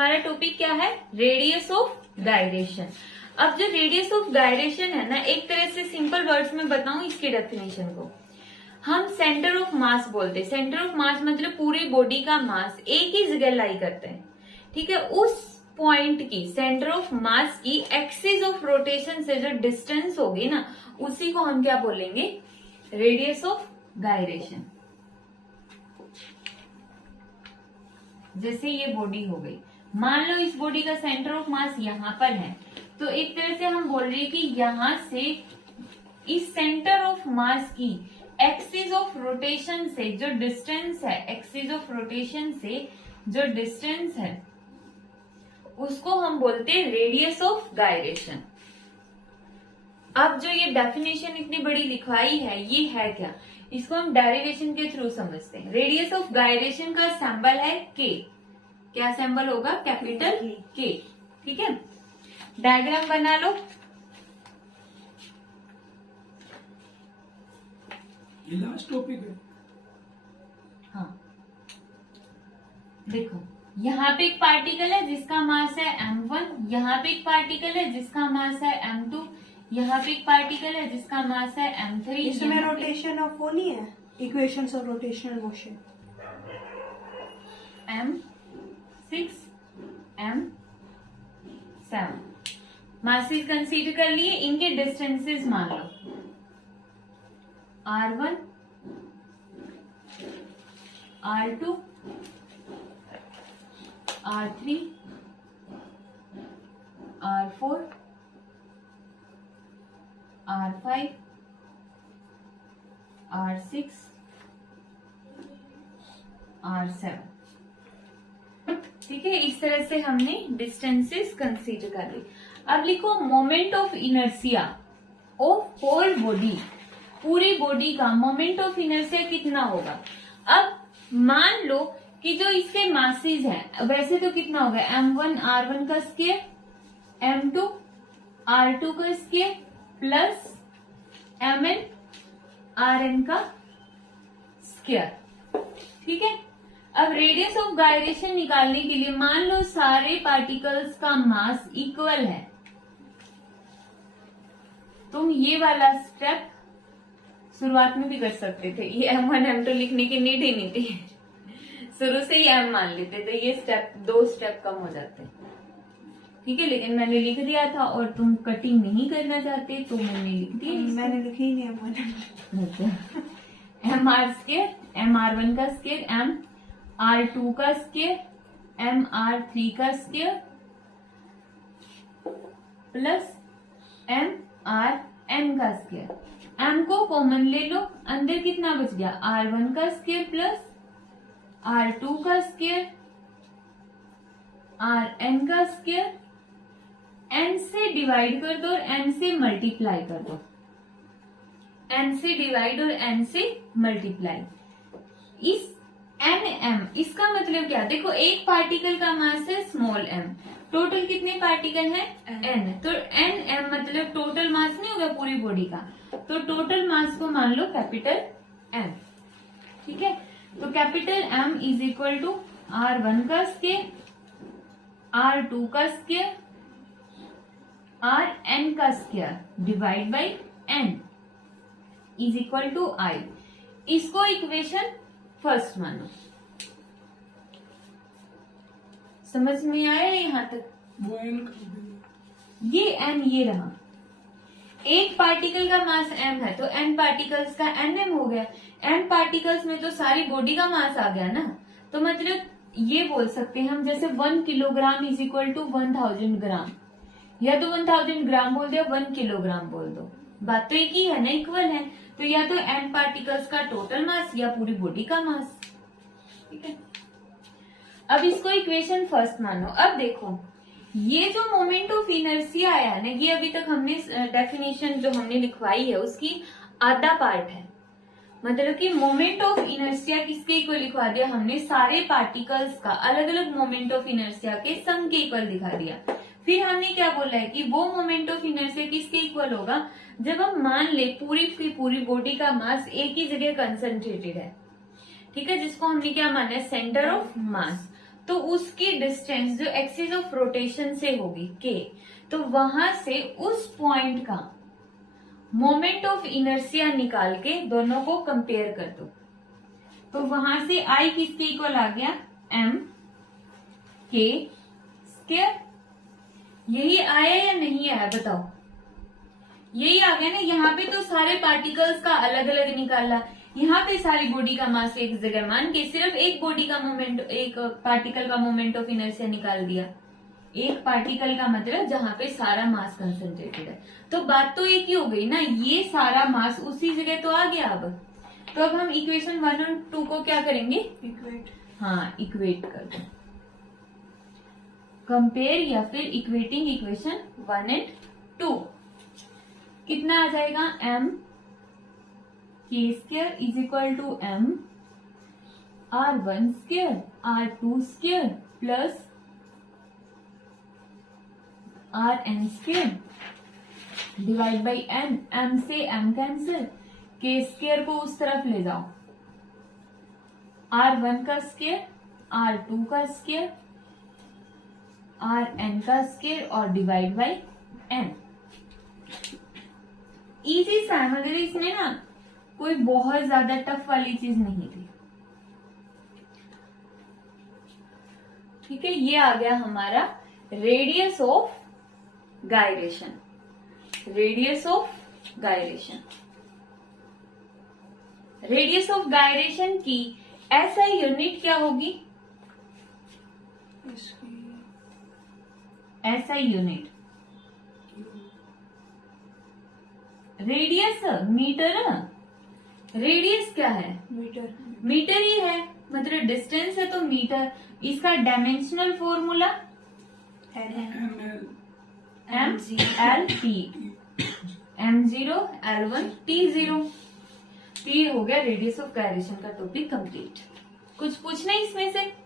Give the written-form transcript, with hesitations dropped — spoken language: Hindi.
हमारा टॉपिक क्या है, रेडियस ऑफ गायरेशन। अब जो रेडियस ऑफ गायरेशन है ना, एक तरह से सिंपल वर्ड्स में बताऊं इसकी डेफिनेशन को, हम सेंटर ऑफ मास बोलते हैं। सेंटर ऑफ मास मतलब पूरी बॉडी का मास एक ही जगह लाई करते हैं, ठीक है। उस पॉइंट की, सेंटर ऑफ मास की एक्सिस ऑफ रोटेशन से जो डिस्टेंस होगी ना, उसी को हम क्या बोलेंगे, रेडियस ऑफ गायरेशन। जैसे ये बॉडी हो गई, मान लो इस बॉडी का सेंटर ऑफ मास यहाँ पर है, तो एक तरह से हम बोल रहे हैं कि यहां से इस सेंटर ऑफ मास की एक्सिस ऑफ रोटेशन से जो डिस्टेंस है, एक्सिस ऑफ रोटेशन से जो डिस्टेंस है, उसको हम बोलते हैं रेडियस ऑफ गायरेशन। अब जो ये डेफिनेशन इतनी बड़ी लिखवाई है, ये है क्या, इसको हम डेरिवेशन के थ्रू समझते हैं। रेडियस ऑफ गायरेशन का सिंबल है के। क्या सिंबल होगा, कैपिटल के, ठीक है। डायग्राम बना लो। ये लास्ट टॉपिक है। हाँ, देखो यहाँ पे एक पार्टिकल है जिसका मास है m1, यहाँ पे एक पार्टिकल है जिसका मास है m2, यहाँ पे एक पार्टिकल है जिसका मास है m3। इसमें रोटेशन ऑफ वो नहीं है, equations of rotational motion. m6 m7 masses consider कर लिए, इनके डिस्टेंसेस मान लो r1 r2 r3 r4 r5 r6 r7, ठीक है। इस तरह से हमने डिस्टेंसेस कंसीडर कर ली। अब लिखो moment of inertia of whole body, पूरी बॉडी का मोमेंट ऑफ इनर्शिया कितना होगा। अब मान लो कि जो इसके मासेस हैं, वैसे तो कितना होगा, m1 r1 का स्क्वायर, m2 r2 का स्क्वायर प्लस mn rn का स्क्वायर, ठीक है। अब रेडियस ऑफ गायरेशन निकालने के लिए मान लो सारे पार्टिकल्स का मास इक्वल है, तुम ये वाला स्टेप शुरुआत में भी कर सकते थे, ये m1 m2 लिखने की नीड ही नहीं थी, शुरू से ही m मान लेते थे, ये स्टेप, 2 स्टेप कम हो जाते, ठीक है। लेकिन मैंने लिख दिया था और तुम कटिंग नहीं करना चाहते तो मैंने लिख दिया। मैंने लिखी ही नहीं m1 m r square, m r1 का स्क्वायर, m r2 का स्क्वायर, m r3 का square plus m r n का स्क्वायर। m को कॉमन ले लो, अंदर कितना बच गया, r1 का स्क्वायर प्लस r2 का स्क्वायर rn का स्क्वायर, n से डिवाइड कर दो और n से मल्टीप्लाई कर दो, n से डिवाइड और n से मल्टीप्लाई। इस nm, इसका मतलब क्या, देखो एक पार्टिकल का मास है स्मॉल m, टोटल कितने पार्टिकल हैं, n, तो nm मतलब टोटल मास नहीं होगा पूरी बॉडी का, तो टोटल मास को मान लो कैपिटल M, ठीक है। तो capital M is equal to r1 का स्क्वायर, r2 का स्क्वायर, rn का square divide by n is equal to I। इसको इक्वेशन फर्स्ट मानो। समझ में आया यहाँ तक, वो n कर देंगे। ये n ये रहा, एक पार्टिकल का मास m है तो n पार्टिकल्स का nm हो गया, n पार्टिकल्स में तो सारी बॉडी का मास आ गया ना, तो मतलब ये बोल सकते हैं हम, जैसे 1 किलोग्राम इज इक्वल टू 1000 ग्राम, या तो 1000 ग्राम बोल दो, 1 किलोग्राम बोल दो, बात तो एक ही है ना, इक्वल है। तो या तो n पार्टिकल्स का टोटल मास या पूरी बॉडी का मास, ठीक है। अब इसको इक्वेशन फर्स्ट मानो। अब देखो ये जो मोमेंट ऑफ इनर्शिया आया है ना, ये अभी तक हमने डेफिनेशन जो हमने लिखवाई है उसकी आधा पार्ट है, मतलब कि मोमेंट ऑफ इनर्शिया किसके इक्वल लिखवा दिया हमने, सारे पार्टिकल्स का अलग अलग मोमेंट ऑफ इनर्शिया के सम के इक्वल दिखा दिया। फिर हमने क्या बोला है कि वो मोमेंट ऑफ इनर्शिया किसके इक्वल होगा, जब हम मान ले पूरी की पूरी बॉडी का मास एक ही जगह कंसंट्रेटेड है, ठीक है, जिसको हमने क्या माना है, सेंटर ऑफ मास। तो उसकी डिस्टेंस जो एक्सिस ऑफ रोटेशन से होगी के, तो वहां से उस पॉइंट का मोमेंट ऑफ इनर्शिया निकाल के दोनों को कंपेयर कर दो। तो वहां से आई किसके इक्वल आ गया, एम के स्क्वायर। यही आया या नहीं आया बताओ, यही आ गया ना। यहाँ पे तो सारे पार्टिकल्स का अलग अलग निकाला, यहाँ पे सारी बॉडी का मास एक जगह मान के सिर्फ एक बॉडी का मोमेंट, एक पार्टिकल का मोमेंट ऑफ इनर्शिया निकाल दिया। एक पार्टिकल का मतलब जहाँ पे सारा मास कंसंट्रेटेड है। तो बात तो एक ही हो गई ना, ये सारा मास उसी जगह तो आ गया। अब तो अब हम इक्वेशन 1 और 2 को क्या करेंगे, इक्वेट। हाँ इक्वेट कर दो, कंपेयर या फिर इक्वेटिंग इक्वेशन 1 एंड 2। कितना आ जाएगा, एम के square is equal to M R1 square R2 square plus RN square divide by N. M से एम कैंसिल, के स्क्वायर को उस तरफ ले जाओ, R1 का स्क्वायर R2 का स्क्वायर RN का स्क्वायर और डिवाइड बाई एन। इजी सा है, मगर इसमें ना कोई बहुत ज्यादा टफ वाली चीज नहीं थी। ठीक है, ये आ गया हमारा radius of gyration. Radius of gyration, radius of gyration की एसआई यूनिट क्या होगी, इसकी SI unit radius metre. Radius क्या है, मीटर। मीटर ही है, मतलब डिस्टेंस है तो मीटर। इसका dimensional formula ML MLT, M0 L1 T0। तो ये हो गया रेडियस ऑफ गायरेशन का टॉपिक कंप्लीट। कुछ पूछना है इसमें से?